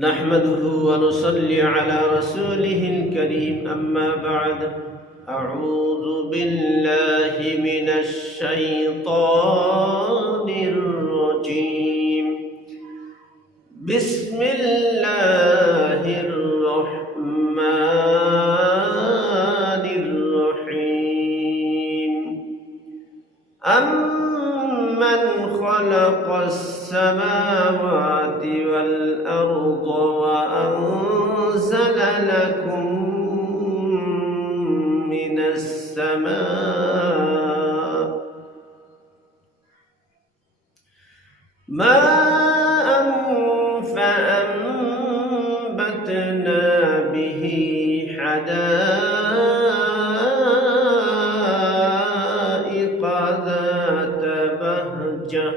نحمده ونصلي على رسوله الكريم. أما بعد أعوذ بالله من الشيطان الرجيم. بسم الله الرحمن الرحيم. أمن خلق السماوات السماء ماء فأنبتنا به حدائق ذات بهجة.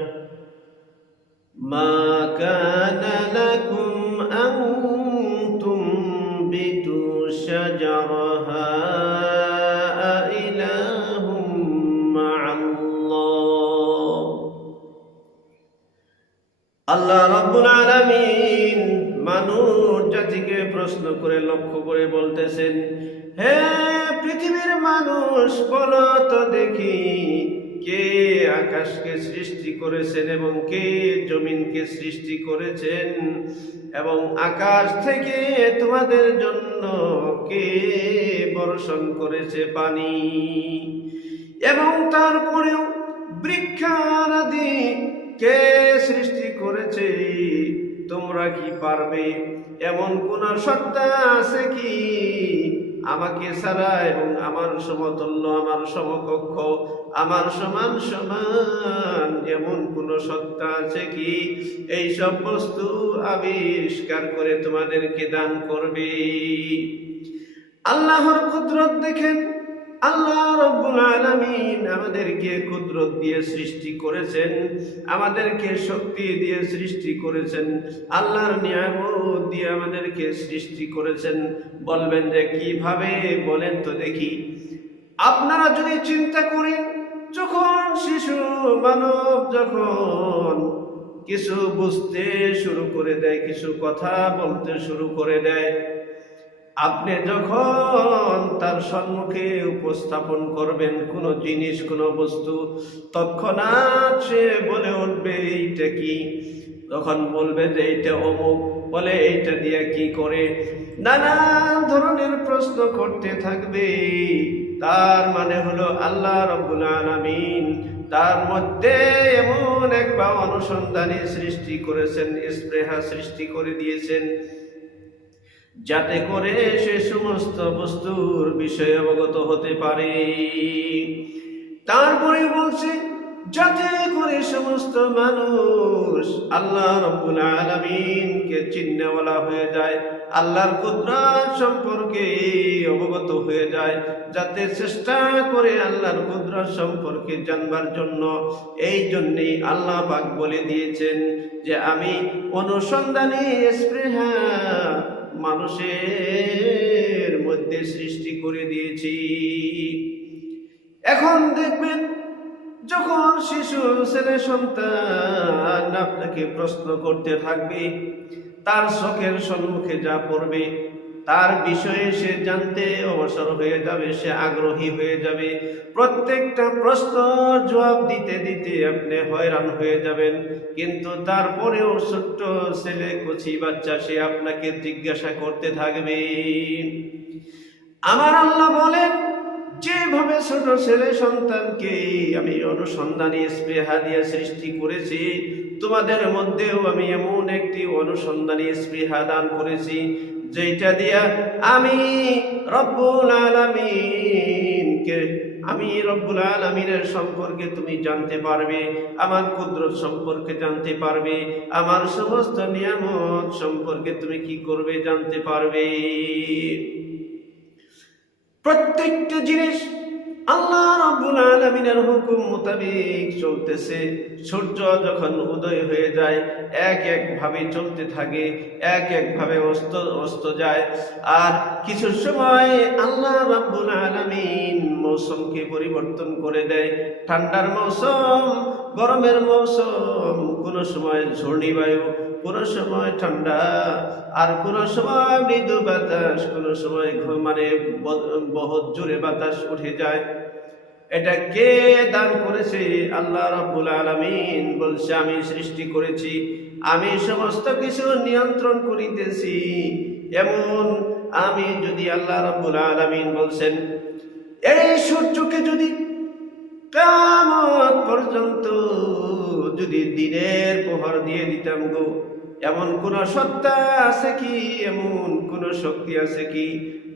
ما كان لكم আল্লাহ রব্বুল আলামিন মানুষ জাতিকে প্রশ্ন করে লক্ষ্য করে বলতেছেন, হে পৃথিবীর মানুষ, বলো তো দেখি, কে আকাশকে সৃষ্টি করেছেন এবং কে জমিনকে সৃষ্টি করেছেন? এবং আকাশ থেকে তোমাদের জন্য কে বর্ষণ করেছে পানি? এবং তারপরেও বৃক্ষাদি কে সৃষ্টি করেছে? তোমরা কি পারবে? এমন কোন সত্তা আছে কি? আমাকে ছাড়া এবং আমার সমতুল্য, আমার সমকক্ষ, আমার সমান সমান এমন কোন সত্তা আছে কি? এই সব বস্তু আবিষ্কার করে তোমাদেরকে দান করবে। আল্লাহর কুদরত দেখেন আল্লাহ রব্বুল আলামিন আমাদেরকে কুদরত দিয়ে সৃষ্টি করেছেন, আমাদেরকে শক্তি দিয়ে সৃষ্টি করেছেন, আল্লাহর নিয়ামত দিয়ে আমাদেরকে সৃষ্টি করেছেন। বলবেন যে কীভাবে? বলেন তো দেখি। আপনারা যদি চিন্তা করেন, যখন শিশু মানব যখন কিছু বুঝতে শুরু করে দেয়, কিছু কথা বলতে শুরু করে দেয় আপনি যখন তার সম্মুখে উপস্থাপন করবেন কোনো জিনিস, কোনো বস্তু, তৎক্ষণাৎ সে বলে উঠবে, এইটা কি? তখন বলবে যে, এইটা অমুক। বলে, এইটা দিয়ে কি করে? নানান ধরনের প্রশ্ন করতে থাকবে। তার মানে হলো আল্লাহ রব্বুল আলামিন তার মধ্যে এমন এক বা অনুসন্ধানী সৃষ্টি করেছেন, স্পৃহা সৃষ্টি করে দিয়েছেন। যাতে করে সে সমস্ত বস্তুর বিষয়ে অবগত হতে পারে। তারপরে বলছে, যাতে করে সমস্ত মানুষ আল্লাহ রব্বুল আলামিনকে চিহ্নওয়ালা হয়ে যায়, আল্লাহর কুদরত সম্পর্কে অবগত হয়ে যায়, যাতে চেষ্টা করে আল্লাহর কুদরত সম্পর্কে জানবার জন্য। এই জন্যেই আল্লাহ পাক বলে দিয়েছেন যে, আমি অনুসন্ধানী স্পৃহা মানুষের মধ্যে সৃষ্টি করে দিয়েছি। এখন দেখবেন, যখন শিশু, ছেলে, সন্তান আপনাকে প্রশ্ন করতে থাকবে, তার শখের সম্মুখে যা পড়বে তার বিষয়ে সে জানতে অবসর হয়ে যাবে, সে আগ্রহী হয়ে যাবে। প্রত্যেকটা প্রশ্ন জবাব দিতে দিতে আপনি হয়রান হয়ে যাবেন। কিন্তু তারপরেও ছোট্ট ছেলে, কচি বাচ্চা, সে আপনাকে জিজ্ঞাসা করতে থাকবে। আমার আল্লাহ বলেন, যেভাবে ছোট ছেলে সন্তানকে আমি অনুসন্ধানী স্পৃহা দিয়ে সৃষ্টি করেছি, তোমাদের মধ্যেও আমি এমন একটি অনুসন্ধানী স্পৃহা দান করেছি যেটা দিয়া আমি রব্বুল আলমিনকে, আমি রব্বুল আলমিনের সম্পর্কে তুমি জানতে পারবে, আমার কুদরত সম্পর্কে জানতে পারবে, আমার সমস্ত নিয়ামত সম্পর্কে তুমি কি করবে জানতে পারবে। প্রত্যেকটা জিনিস আল্লাহ রাব্বুল আলামিনের হুকুম মোতাবেক চলতেছে। সূর্য যখন উদয় হয়ে যায়, এক এক ভাবে চলতে থাকে, এক এক ভাবে অস্ত অস্ত যায়। আর কিছু সময় আল্লাহ রাব্বুল আলামিন মৌসুমকে পরিবর্তন করে দেয়। ঠান্ডার মৌসুম, গরমের মৌসুম, কোনো সময় ঝর্ণি বায়ু কোন সময় ঠান্ডা, আর কোন সময় মৃদু বাতাস, কোনো সময় মানে বহুত জোরে বাতাস উঠে যায়। এটা কে দান করেছে? আল্লাহ রাব্বুল আলামিন বলছে, আমি সৃষ্টি করেছি, আমি সমস্ত কিছু নিয়ন্ত্রণ করিতেছি। এমন আমি যদি আল্লাহ রাব্বুল আলামিন বলছেন, এই সূর্যকে যদি কামত পর্যন্ত যদি দিনের প্রহর দিয়ে দিতাম গো এমন কোন সত্তা আছে কি? এমন কোন শক্তি আছে কি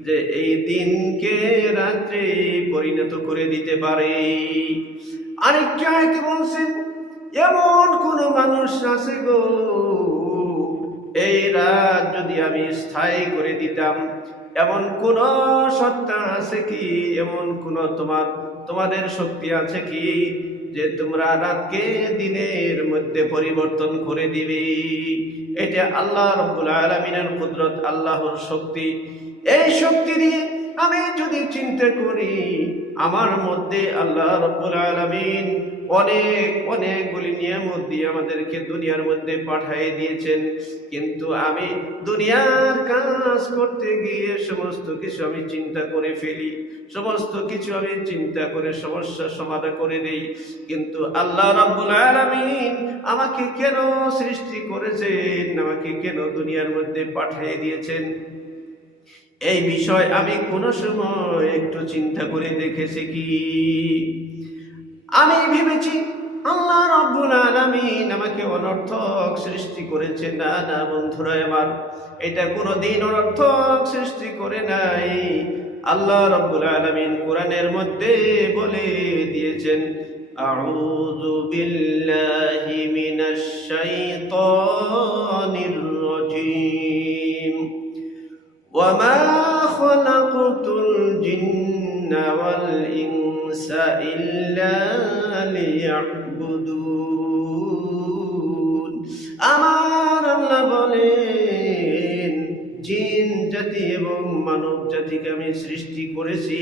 যে এই দিনকে রাত্রে পরিণত করে দিতে পারে? আরেকটি বলছেন এমন কোন মানুষ আছে গো, এই রাত যদি আমি স্থায়ী করে দিতাম, এমন কোন সত্তা আছে কি? এমন কোন তোমার, তোমাদের শক্তি আছে কি যে তোমরা রাতকে দিনের মধ্যে পরিবর্তন করে দিবে? এটা আল্লাহ রব্বুল আলমিনের কুদরত, আল্লাহর শক্তি। এই শক্তি দিয়ে আমি যদি চিন্তা করি, আমার মধ্যে আল্লাহ রব্বুল আলমিন অনেক, অনেকগুলি নিয়ামত দিয়ে আমাদেরকে দুনিয়ার মধ্যে পাঠিয়ে দিয়েছেন। কিন্তু আমি দুনিয়ার কাজ করতে গিয়ে সমস্ত কিছু আমি চিন্তা করে ফেলি, সমস্ত কিছু আমি চিন্তা করে সমস্যা সমাধান করে দেই। কিন্তু আল্লাহ রাব্বুল আলামিন আমাকে কেন সৃষ্টি করেছেন? আমাকে কেন দুনিয়ার মধ্যে পাঠিয়ে দিয়েছেন? এই বিষয় আমি কোনো সময় একটু চিন্তা করে দেখেছি কি? আমি ভেবেছি আল্লাহ রব্বুল আলমিন আমাকে অনর্থক সৃষ্টি করেছে না না, বন্ধুরা আমার এটা কোনো দিন অনর্থক সৃষ্টি করে নাই। আল্লাহ রব্বুল আলমিন কোরআনের মধ্যে বলে দিয়েছেন, আউযু বিল্লাহি মিনাশ শাইতানির রাজীম। ওয়া মা والإنس إلا ليعبدون আমার আল্লাহ বলেন জিন জাতি এবং মানব জাতিকে আমি সৃষ্টি করেছি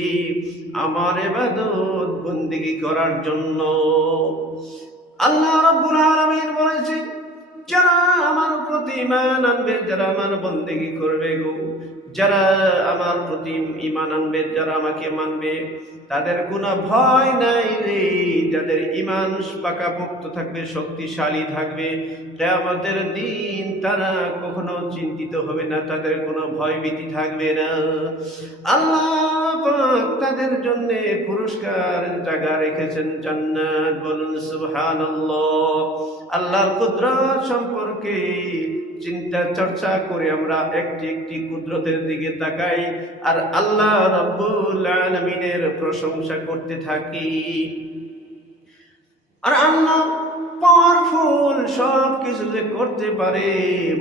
আমার এবাদত বন্দিগি করার জন্য আল্লাহ রাব্বুল আলামিন বলেছেন যারা আমার প্রতি ইমান আনবে, যারা আমার বন্দেগি করবে গো, যারা আমার প্রতি ইমান আনবে, যারা আমাকে মানবে, তাদের কোনো ভয় নাই রে। যাদের ইমান পাকাপোক্ত থাকবে, শক্তিশালী থাকবে আমাদের দিন তারা কখনো চিন্তিত হবে না, তাদের কোনো ভয় ভীতি থাকবে না। আল্লাহ পাক তাদের জন্য পুরস্কার জায়গা রেখেছেন জান্নাত। বলুন সুবহানাল্লাহ। আল্লাহর কুদরত সম্পর্কে চিন্তা, চর্চা করে আমরা একটি একটি কুদরতের দিকে তাকাই আর আল্লাহ রাব্বুল আলামিনের প্রশংসা করতে থাকি। আর আল্লাহ পাওয়ারফুল সব কিছু যে করতে পারে,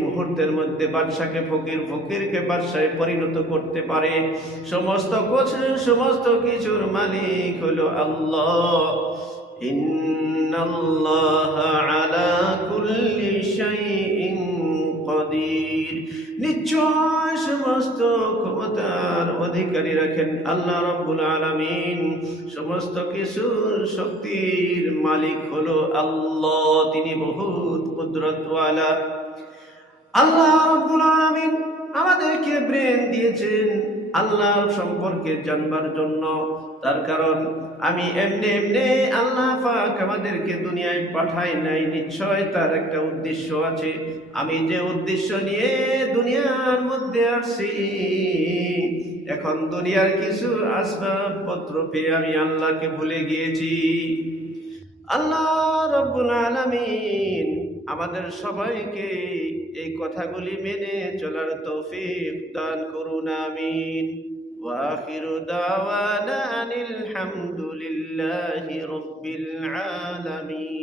মুহূর্তের মধ্যে বাদশাকে ফকির ফকিরকে বাদশায় পরিণত করতে পারে। সমস্ত কিছু, সমস্ত কিছুর মালিক হলো আল্লাহ। আলা কুল্লি শাইইন কদির। নিশ্চয় সমস্ত ক্ষমতার অধিকারী রাখেন আল্লাহ রব্বুল আলমিন। সমস্ত কিছুর শক্তির মালিক হলো আল্লাহ, তিনি বহুত কুদরতওয়ালা। আল্লাহ রব্বুল আলমিন আমাদেরকে ব্রেন দিয়েছেন। আল্লাহ সম্পর্কে জানবার জন্য। তার কারণ, আমি এমনি এমনি আল্লাহ পাক আমাদেরকে দুনিয়ায় পাঠাই নাই, নিশ্চয় তার একটা উদ্দেশ্য আছে। আমি যে উদ্দেশ্য নিয়ে দুনিয়ার মধ্যে আসছি, এখন দুনিয়ার কিছু আসবাবপত্র পেয়ে আমি আল্লাহকে ভুলে গিয়েছি। আল্লাহ রব্বুল আলামিন আমাদের সবাইকে এই কথাগুলি মেনে চলার তৌফিক দান করুন আমিন وآخر دعوانا أن الحمد لله رب العالمين